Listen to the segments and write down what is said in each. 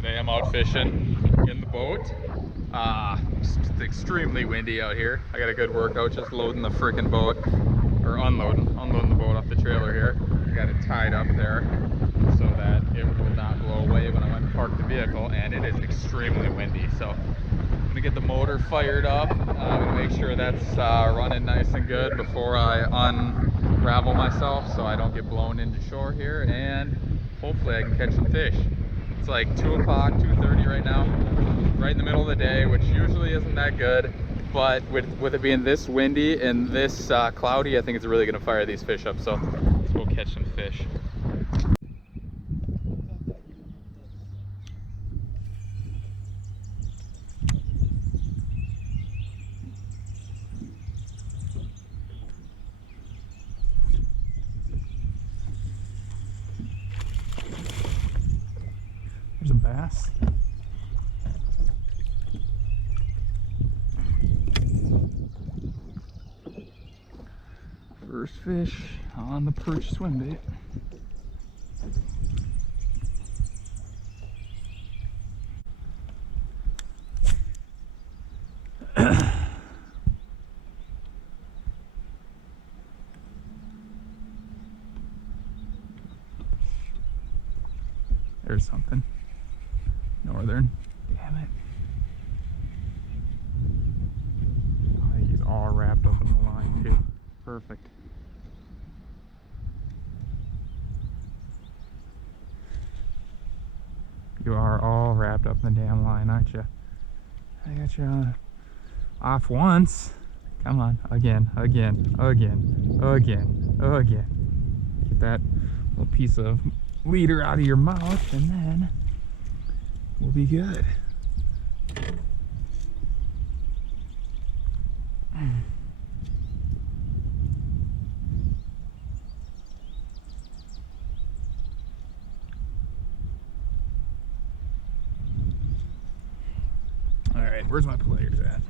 Today I'm out fishing in the boat. It's extremely windy out here. I got a good workout just loading the freaking boat, or unloading the boat off the trailer here. I got it tied up there so that it will not blow away when I went to park the vehicle, and it is extremely windy. So I'm gonna get the motor fired up. I'm gonna make sure that's running nice and good before I unravel myself so I don't get blown into shore here, and hopefully I can catch some fish. It's like 2 o'clock, 2:30 right now, right in the middle of the day, which usually isn't that good, but with it being this windy and this cloudy, I think it's really gonna fire these fish up. So let's go catch some fish. There's a bass. First fish on the perch swim bait. There's something. Northern. Damn it. Oh, he's all wrapped up in the line too. Perfect. You are all wrapped up in the damn line, aren't you? I got you off once. Come on, again. Get that little piece of leader out of your mouth, and then we'll be good. All right, where's my players at?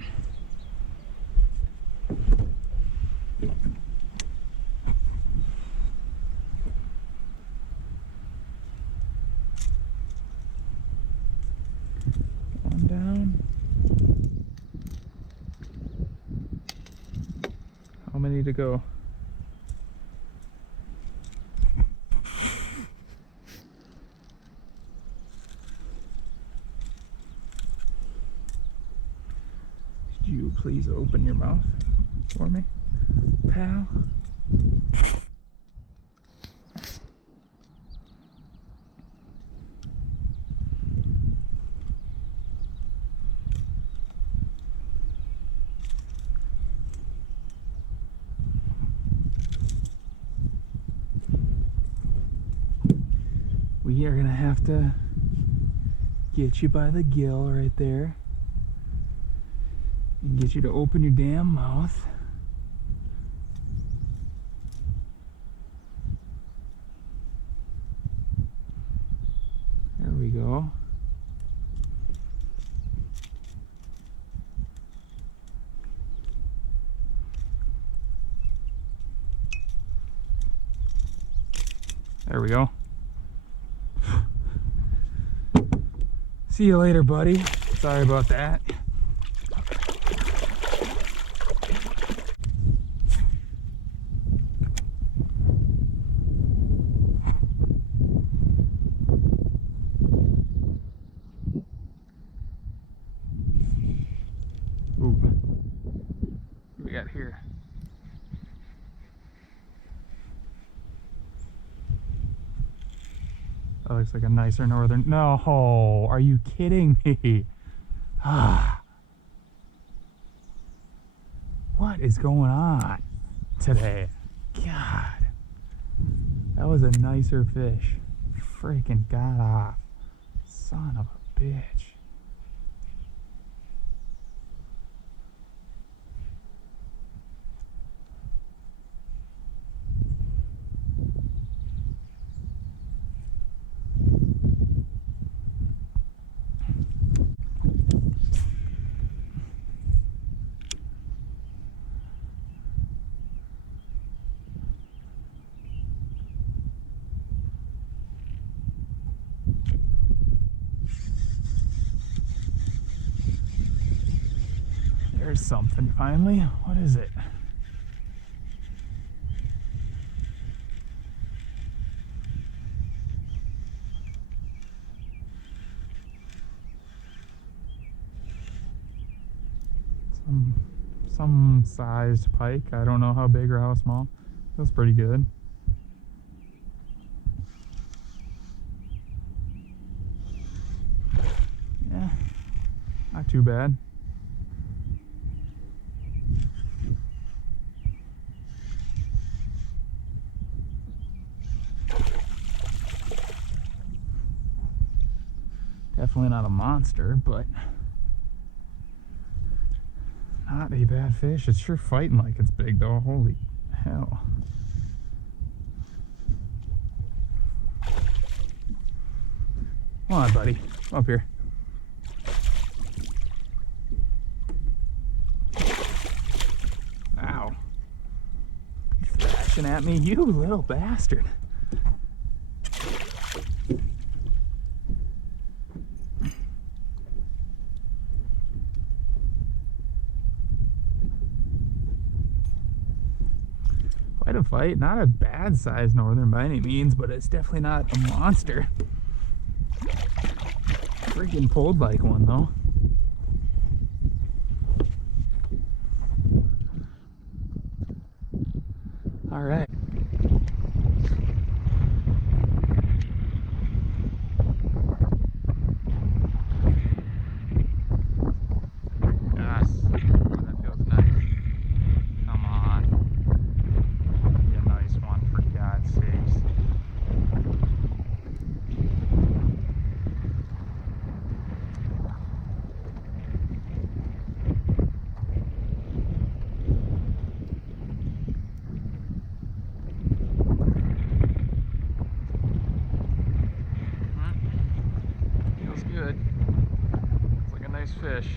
One down. How many to go? Could you please open your mouth for me, pal? We are gonna have to get you by the gill right there and get you to open your damn mouth. There we go. There we go. See you later, buddy. Sorry about that. Ooh. What we got here? That looks like a nicer northern. No, are you kidding me? What is going on today? God, that was a nicer fish. Freaking got off. Son of a bitch. There's something finally. What is it? Some sized pike. I don't know how big or how small. Feels pretty good. Yeah, not too bad. Definitely not a monster, but not a bad fish. It's sure fighting like it's big though. Holy hell. Come on, buddy. Come up here. Ow. Thrashing at me, you little bastard. Quite a fight. Not a bad sized northern by any means, but it's definitely not a monster. Freaking pulled like one though. All right. Yes. Oh, that feels nice. Come on. Be a nice one for God's sakes. Good. It's like a nice fish.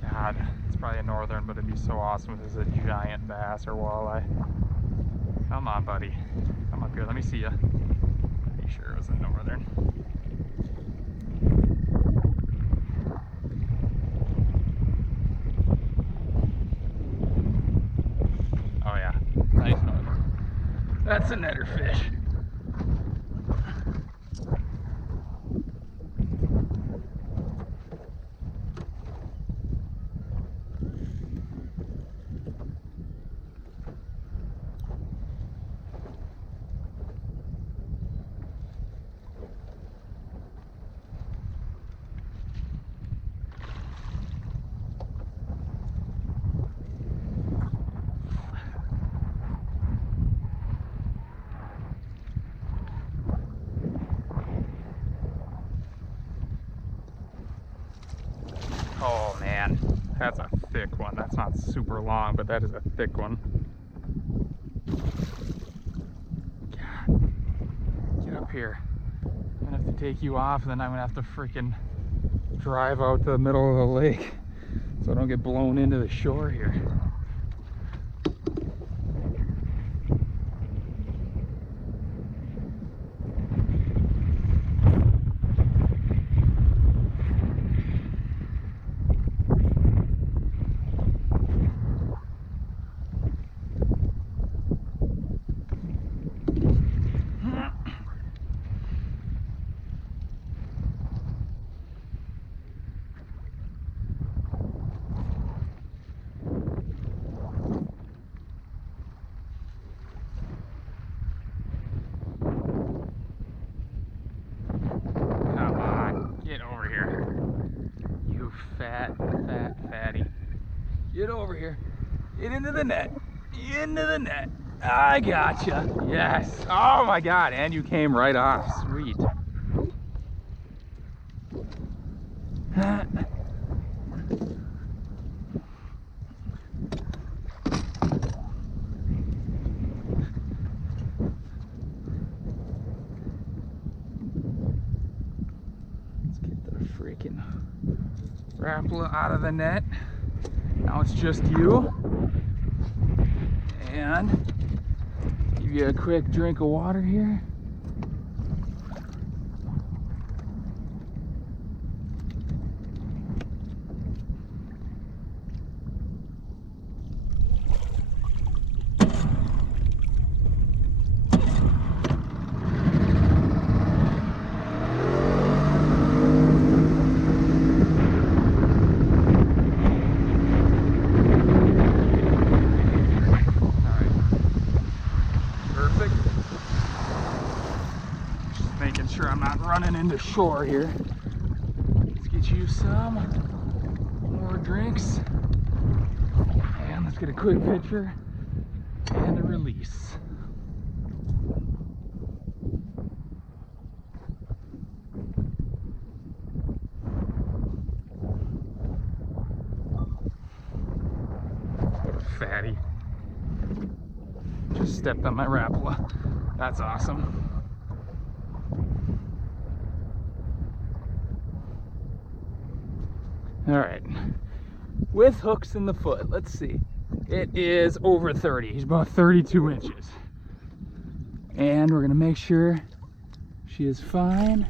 God, it's probably a northern, but it'd be so awesome if it was a giant bass or walleye. Come on, buddy. Come up here. Let me see ya. Pretty sure it was a northern. Oh yeah, nice northern. That's a netter fish. Oh man, that's a thick one. That's not super long, but that is a thick one. God, get up here. I'm gonna have to take you off, and then I'm gonna have to freaking drive out the middle of the lake so I don't get blown into the shore here. Fatty. Get over here. Get into the net. Into the net. I gotcha. Yes. Oh my God. And you came right off. Sweet. Let's get the freaking Rapala out of the net. Now it's just you. And give you a quick drink of water here. sure I'm not running into shore here. Let's get you some more drinks. And let's get a quick picture and a release. What a fatty. Just stepped on my Rapala. That's awesome. All right, with hooks in the foot, let's see. It is over 30. He's about 32 inches. And we're gonna make sure she is fine.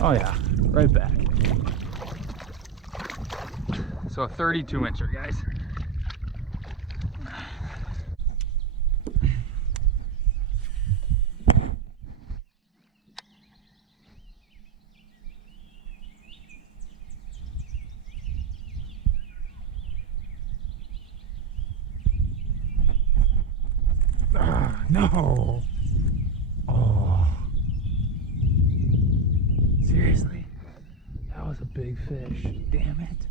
Oh yeah, right back. So a 32 incher, guys. No. Oh. Seriously? That was a big fish. Damn it.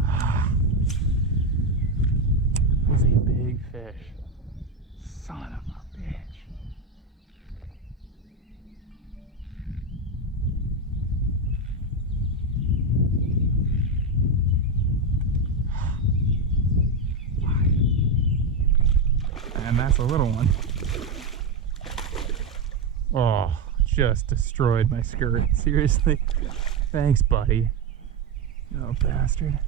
That was a big fish. Son of a bitch. And that's a little one. Oh, just destroyed my skirt. Seriously. Thanks, buddy. You little bastard.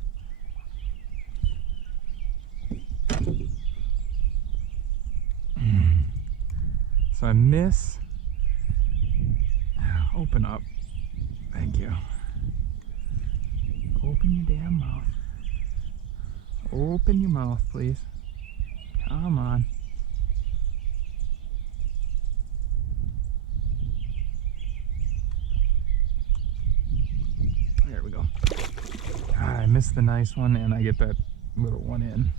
So I miss. Open up. Thank you. Open your damn mouth. Open your mouth, please. Come on. There we go. God, I missed the nice one and I get that little one in.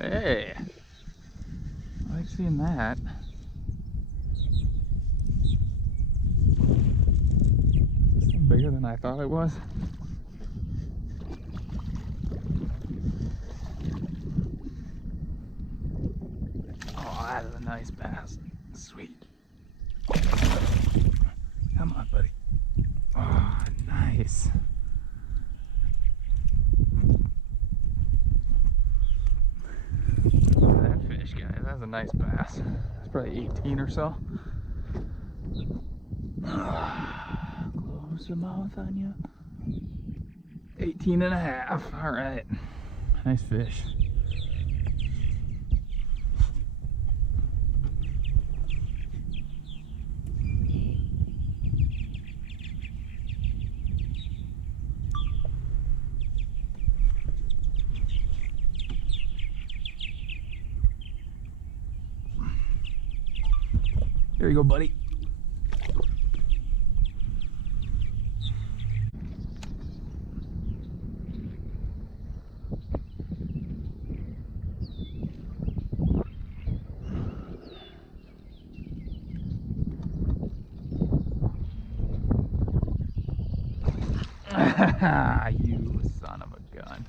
Hey, I like seeing that. It's bigger than I thought it was. Oh, that is a nice bass. Sweet. Come on, buddy. Oh, nice. That fish, guys, that's a nice bass. It's probably 18 or so. Close the mouth on you. 18 and a half. All right. Nice fish. Here you go, buddy. You son of a gun.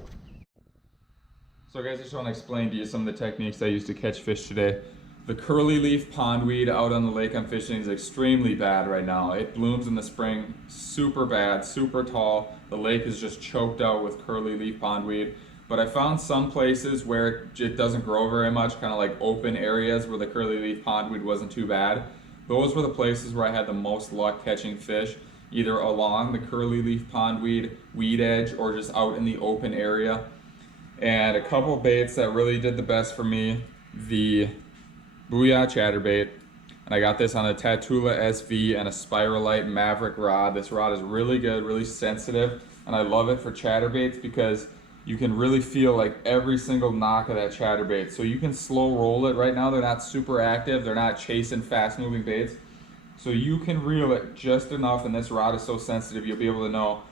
So guys, I just want to explain to you some of the techniques I used to catch fish today. The curly leaf pondweed out on the lake I'm fishing is extremely bad right now. It blooms in the spring, super bad, super tall. The lake is just choked out with curly leaf pondweed. But I found some places where it doesn't grow very much, kind of like open areas where the curly leaf pondweed wasn't too bad. Those were the places where I had the most luck catching fish, either along the curly leaf pondweed weed edge or just out in the open area. And a couple baits that really did the best for me, the Booyah chatterbait. And I got this on a Tatula SV and a Spiralite Maverick rod. This rod is really good, really sensitive, and I love it for chatterbaits because you can really feel like every single knock of that chatterbait. So you can slow roll it. Right now they're not super active, they're not chasing fast moving baits. So you can reel it just enough, and this rod is so sensitive you'll be able to know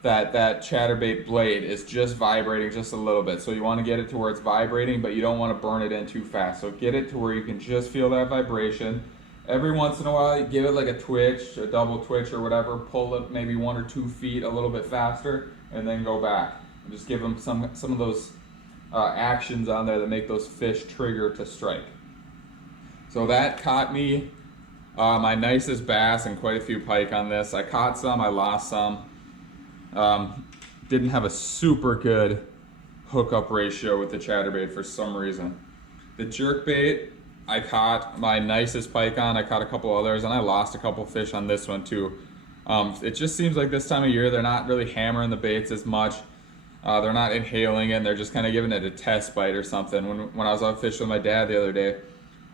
that that chatterbait blade is just vibrating just a little bit. So you want to get it to where it's vibrating, but you don't want to burn it in too fast. So get it to where you can just feel that vibration. Every once in a while, you give it like a twitch, a double twitch or whatever, pull it maybe 1 or 2 feet a little bit faster, and then go back. And just give them some of those actions on there that make those fish trigger to strike. So that caught me my nicest bass and quite a few pike on this. I caught some, I lost some. Didn't have a super good hookup ratio with the chatterbait for some reason. The jerkbait, I caught my nicest pike on. I caught a couple others, and I lost a couple fish on this one too. It just seems like this time of year they're not really hammering the baits as much. They're not inhaling it, they're just kind of giving it a test bite or something. When I was out fishing with my dad the other day,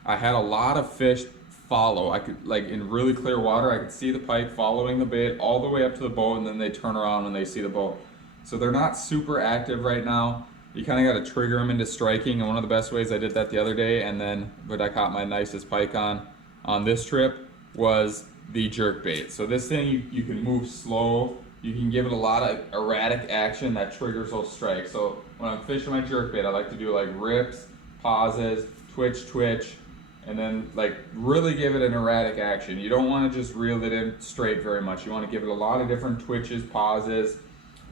I had a lot of fish follow. I could, like in really clear water, I could see the pike following the bait all the way up to the boat, and then they turn around when they see the boat. So they're not super active right now. You kind of got to trigger them into striking, and one of the best ways I did that the other day, and then what I caught my nicest pike on this trip, was the jerk bait. So this thing, you can move slow, you can give it a lot of erratic action that triggers those strikes. So when I'm fishing my jerk bait, I like to do like rips, pauses, twitch, twitch, and then like really give it an erratic action. You don't want to just reel it in straight very much. You want to give it a lot of different twitches, pauses,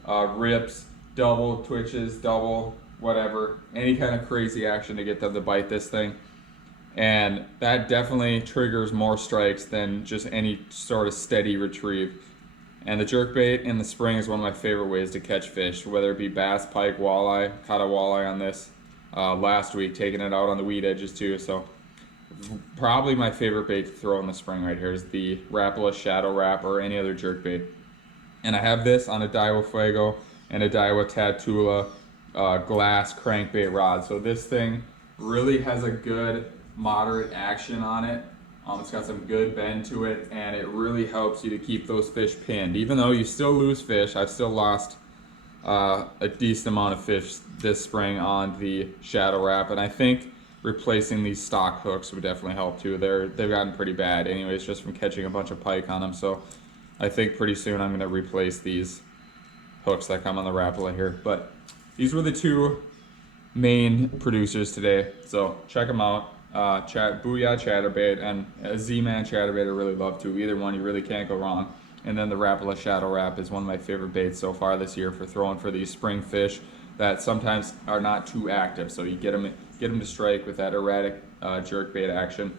rips, double twitches, double whatever, any kind of crazy action to get them to bite this thing. And that definitely triggers more strikes than just any sort of steady retrieve. And the jerkbait in the spring is one of my favorite ways to catch fish, whether it be bass, pike, walleye. Caught a walleye on this last week, taking it out on the weed edges too. So probably my favorite bait to throw in the spring right here is the Rapala Shadow Rap or any other jerkbait. And I have this on a Daiwa Fuego and a Daiwa Tatula glass crankbait rod. So this thing really has a good moderate action on it. It's got some good bend to it, and it really helps you to keep those fish pinned. Even though you still lose fish, I've still lost a decent amount of fish this spring on the Shadow Rap, and I think replacing these stock hooks would definitely help too. They've gotten pretty bad anyways, just from catching a bunch of pike on them. So I think pretty soon I'm going to replace these hooks that come on the Rapala here. But these were the two main producers today, so check them out. Booyah Chatterbait and Z-Man Chatterbait I really love too. Either one, you really can't go wrong. And then the Rapala Shadow Rap is one of my favorite baits so far this year for throwing for these spring fish that sometimes are not too active. So you get them to strike with that erratic jerk bait action.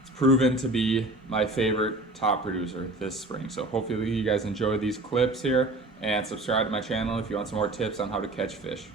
It's proven to be my favorite top producer this spring. So hopefully you guys enjoy these clips here, and subscribe to my channel if you want some more tips on how to catch fish.